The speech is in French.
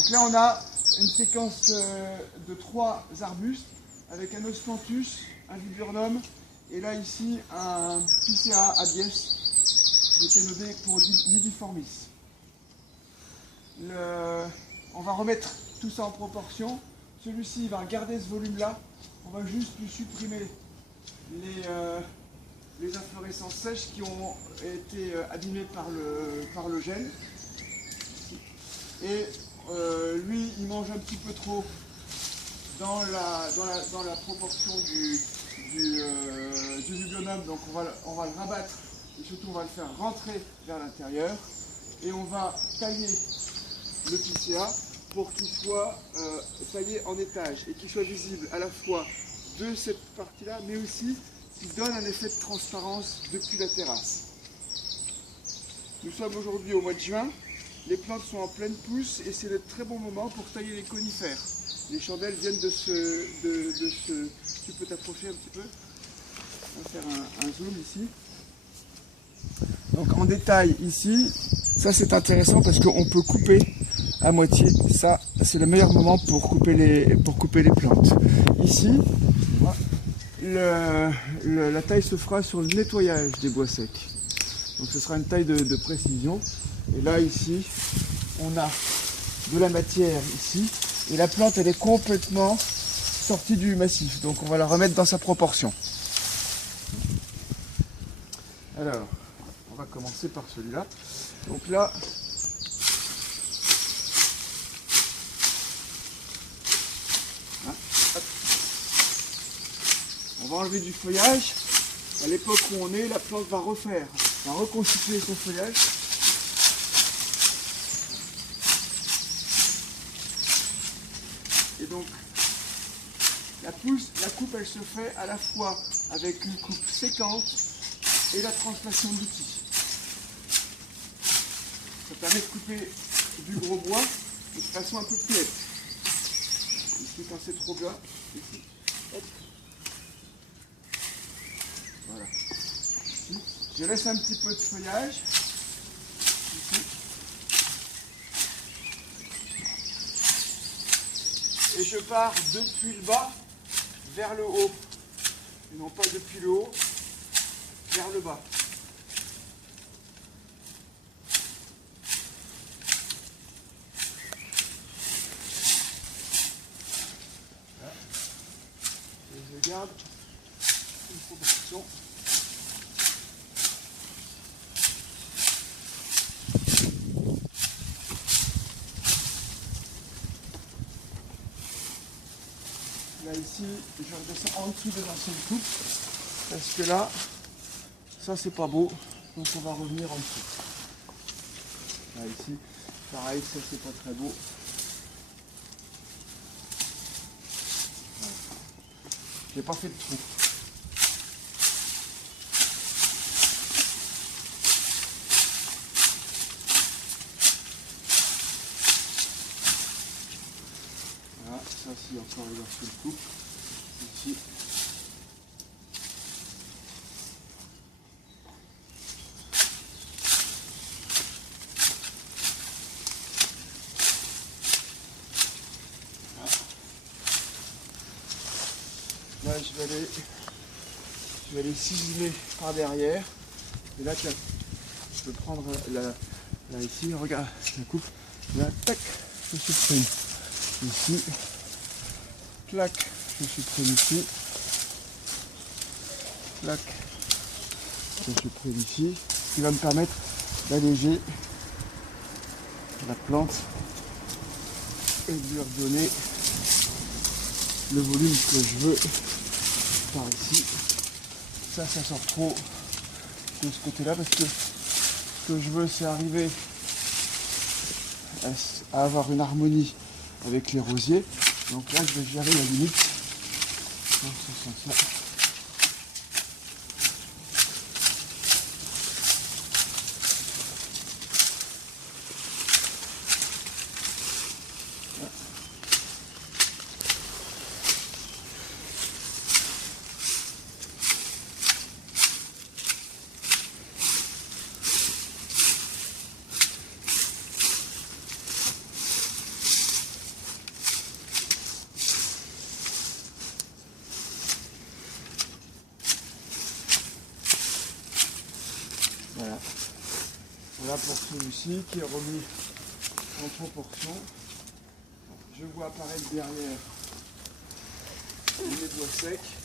Donc là on a une séquence de 3 arbustes avec un Oscanthus, un Viburnum et là ici un Picea abies qui était nommé pour Nidiformis. On va remettre tout ça en proportion. Celui-ci va garder ce volume-là. On va juste lui supprimer les inflorescences sèches qui ont été abîmées par le gel. Et lui, il mange un petit peu trop dans la proportion du Viburnum. Donc on va le rabattre et surtout on va le faire rentrer vers l'intérieur. Et on va tailler le Picea pour qu'il soit taillé en étage et qu'il soit visible à la fois de cette partie-là, mais aussi qu'il donne un effet de transparence depuis la terrasse. Nous sommes aujourd'hui au mois de juin, les plantes sont en pleine pousse et c'est le très bon moment pour tailler les conifères. Les chandelles viennent de se... Tu peux t'approcher un petit peu? On va faire un zoom ici. Donc en détail ici, ça c'est intéressant parce qu'on peut couper à moitié. Ça c'est le meilleur moment pour couper les plantes. Ici, la taille se fera sur le nettoyage des bois secs. Donc ce sera une taille de précision. Et là ici, on a de la matière ici. Et la plante elle est complètement sortie du massif. Donc on va la remettre dans sa proportion. Alors, on va commencer par celui-là. Donc là, on va enlever du feuillage. À l'époque où on est, la plante va reconstituer son feuillage. Et donc, la coupe, elle se fait à la fois avec une coupe séquente et la translation d'outils. Ça permet de couper du gros bois de façon un peu plus nette. Ici, quand c'est trop bas, ici, hop. Voilà. Ici. Je laisse un petit peu de feuillage. Ici. Et je pars depuis le bas vers le haut. Et non pas depuis le haut vers le bas. Voilà. Et je garde une proportion. Là ici, je redescends en dessous des anciennes coupes parce que là, ça c'est pas beau, donc on va revenir en dessous. Là ici, pareil, ça c'est pas très beau. Voilà. J'ai pas fait de trou. Voilà, ça c'est encore une ancienne coupe. Ici. Là, je vais aller ciseler par derrière. Et là, tiens, je peux prendre là ici, regarde la coupe. Là, tac, je supprime. Ici, clac, je supprime ici. Clac, je supprime ici. Ce qui va me permettre d'alléger la plante et de lui redonner le volume que je veux par ici. Ça sort trop de ce côté là parce que ce que je veux c'est arriver à avoir une harmonie avec les rosiers. Donc là je vais gérer la limite dans ce sens là. Voilà. Voilà pour celui-ci qui est remis en proportion. Je vois apparaître derrière les bois secs.